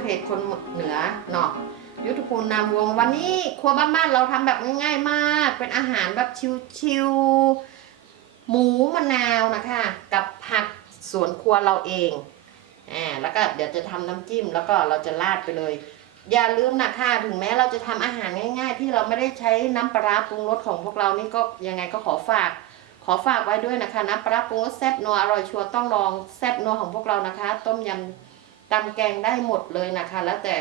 เพจคนเหนือเนาะยุทธภูมินามวงวันนี้ครัวบ้านๆเราทำแบบง่ายๆมาก เป็นอาหารแบบชิวๆหมูมะนาวนะคะ กับผักสวนครัวเราเองอ่าแล้วก็เดี๋ยวจะทำน้ำจิ้มแล้วก็เราจะราดไปเลย อย่าลืมนะคะถึงแม้เราจะทำอาหารง่ายๆ ที่เราไม่ได้ใช้น้ำปลาปรุงรสของพวกเรานี่ก็ยังไงก็ขอฝาก ขอฝากไว้ด้วยนะคะน้ำปลาร้าปรุงรสแซ่บนัวอร่อยชัวร์ต้องลองแซ่บนัวของพวกเรานะคะ ต้มยำ ตำแกงได้หมดเลยนะคะ แล้วแต่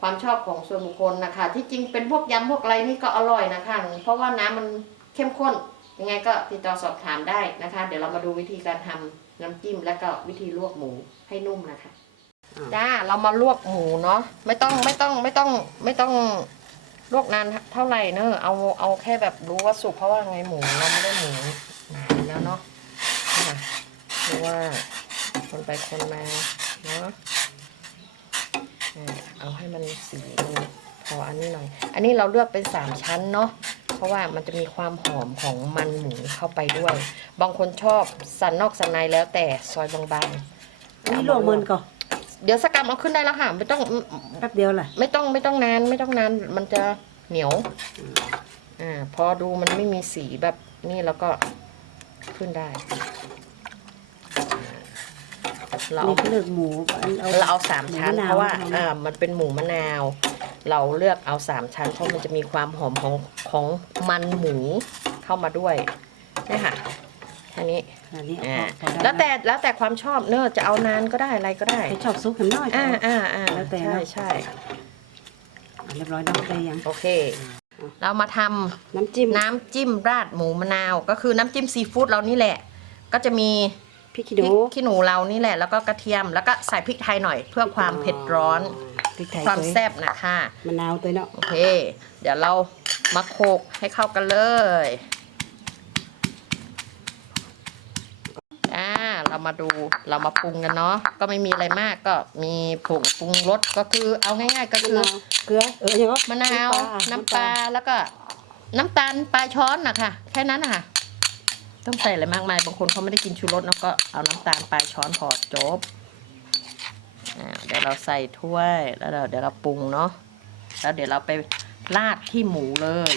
ความชอบของส่วนบุคคลนะคะ ที่จริงเป็นพวกยำพวกอะไรนี่ก็อร่อยนะคะ เพราะว่าน้ำมันเข้มข้น ยังไงก็ติดต่อสอบถามได้นะคะ เดี๋ยวเรามาดูวิธีการทำน้ำจิ้มแล้วก็วิธีลวกหมูให้นุ่มนะคะอ่าจ้าเรามาลวกหมูเนาะไม่ต้องไม่ต้องไม่ต้องไม่ต้องลวกนานเท่าไหร่เนอะเอาเอาแค่แบบรู้ว่าสุกเพราะว่าไงหมูเราไม่ได้หมูนานแล้วเนาะนี่ค่ะเพราะว่าคนไปคนมา เนาะอ่าเอาให้มันสีมันพออันนี้หน่อย อันนี้เราเลือกเป็นสามชั้นเนาะเพราะว่ามันจะมีความหอมของมันหมูเข้าไปด้วย บางคนชอบสันนอกสันในแล้วแต่ซอยบางๆอันนี้ลวกมันก่อนเดี๋ยวสกรรมเอาขึ้นได้แล้วค่ะไม่ต้องแป๊บเดียวแหละไม่ต้องไม่ต้องนานไม่ต้องนานมันจะเหนียวอ่าพอดูมันไม่มีสีแบบนี่แล้วก็ขึ้นได้ เรานี่เอาเขาเลือกหมูอันเอาเราเอาสามชั้นหมูมะนาวเพราะว่าเอาอ่ามันเป็นหมูมะนาว เราเลือกเอาสามชั้นเพราะมันจะมีความหอมของของมันหมูเข้ามาด้วยเนี่ยค่ะแค่นี้อันนี้เอาอ่าพอพอได้แล้วแต่แล้วแต่ความชอบเนอะจะเอานานก็ได้อะไรก็ได้ใครชอบซุปเห็นน้อย อ่าอ่าอ่าแล้วแต่ใช่เนอะ ใช่อ่าเรียบร้อยแล้วได้ยัง โอเค เรามาทำ น้ำจิ้ม น้ำจิ้มราดหมูมะนาว ก็คือน้ำจิ้มซีฟู้ดเรานี่แหละ ก็จะมี พริกขี้พริหนูกขี้หนูเรานี่แหละแล้วก็กระเทียมแล้วก็ใส่พริกไทยหน่อย เพื่อความเผ็ดร้อนพริกไทยความตัวแซ่บนะคะมะนาวตัวเนาะโอเค เดี๋ยวเรามาโขลกให้เข้ากันเลยอ่าเรามาดูเรามาปรุงกันเนาะก็ไม่มีอะไรมากก็มีผงปรุงรสก็คือเอาง่าย ๆ ก็มะคือนาวเกลือเออยังก็มะนาว น้ำปลา แล้วก็ น้ำตาลปลายช้อนนะคะแค่นั้นนะคะ ต้องใส่อะไรมากมาย บางคนเขาไม่ได้กินชูรสเนาะก็เอาน้ำตาลปลายช้อนพอจบอเดี๋ยวเราใส่ถ้วยแล้วเดี๋ยวเดี๋ยวเราปรุงเนาะแล้วเดี๋ยวเราไปราดที่หมูเลย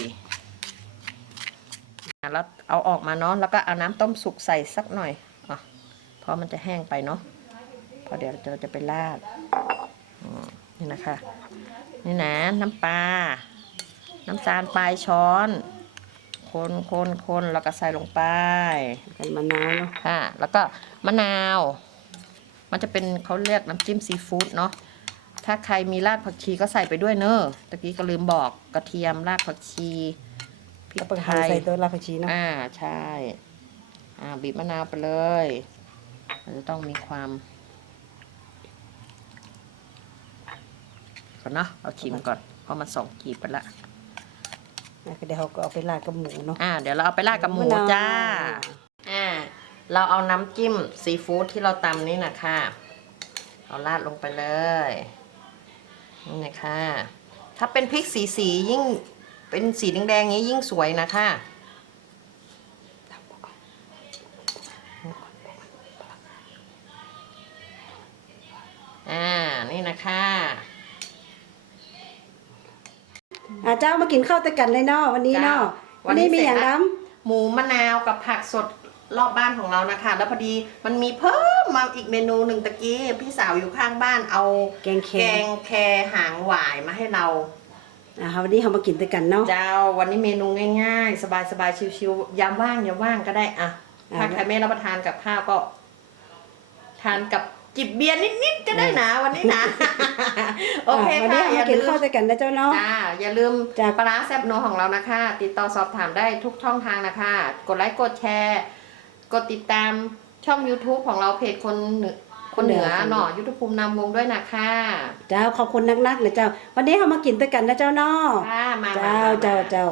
แล้วเอาออกมาเนาะแล้วก็เอาน้ำต้มสุกใส่สักหน่อยอะเพราะมันจะแห้งไปเนาะพราะเดี๋ยวเราจะไปราดนี่นะคะ นี่นะน้ำปลาน้ำตาลปลายช้อน คนคนคนแล้วก็ใส่ลงไปกันมะนาวเนาะค่ะ แล้วก็มะนาว มันจะเป็นเขาเรียกน้ำจิ้มซีฟู้ดเนาะ ถ้าใครมีรากผักชีก็ใส่ไปด้วยเนอะตะกี้ก็ลืมบอกกระเทียมรากผักชีพริแล้วกเปิดไทหั่นยใส่ตัวลาผักชีเนาะ อ่าใช่ อ่าบีบมะนาวไปเลยมันจะต้องมีความก่อนเนาะ เอาชิมก่อน เพราะมันสองกีบไปละแล้วก็ เดี๋ยวเขาก็เอาไปราดกับหมูเนาะอ่าเดี๋ยวเราเอาไปราดกับหมูมะนาวจ้า อ่า เราเอาน้ำจิ้มซีฟู้ดที่เราตำนี่นะคะเอาราดลงไปเลยนี่นะคะถ้าเป็นพริกสีสีๆยิ่งเป็นสีแดงๆอย่างนี้ยิ่งสวยนะคะ เจ้ามากินข้าวแต่กันเลยเนาะวันนี้เนาะจ้าวัวันนนี้นี้มีอย่างเสร็จละน้หมูมะนาวกับผักสดรอบบ้านของเรานะคะ แล้วพอดีมันมีเพิ่มมาอีกเมนูหนึ่งตะกี้พี่สาวอยู่ข้างบ้านเอาำแกงแคแกงแคหางหวายมาให้เราอ่าวันนี้เขามากินแต่กันเนาะเจ้าวันนี้เมนูง่ายๆ สบายๆชิวๆยามว่างยามว่างก็ได้อะถ้าอ่าใครไม่รับประทานกับข้าวก็ ทานกับ จิบเบียร์นิดๆก็ได้นะวันนี้นะ โอเควันค่ะนี้อเขาย่ามากินลืข้าวมแต่กันนะเจ้าเนาะ จ้าอย่าลืมจ้ะ ปลาร้าแซ่บโนวของเรานะคะ ติดต่อสอบถามได้ทุกช่องทางนะคะ กดไลค์กดแชร์ กดติดตามช่อง YouTube ของเราเพจคนเหนือคนเหนือหน่อยุทธภูมินำวงด้วยนะคะเจ้าขอบคุณนักๆเลยเจ้า วันนี้เขามากินแต่กันนะเจ้าเนาะ ค่ะมาเจ้ามามา เจ้าเจ้า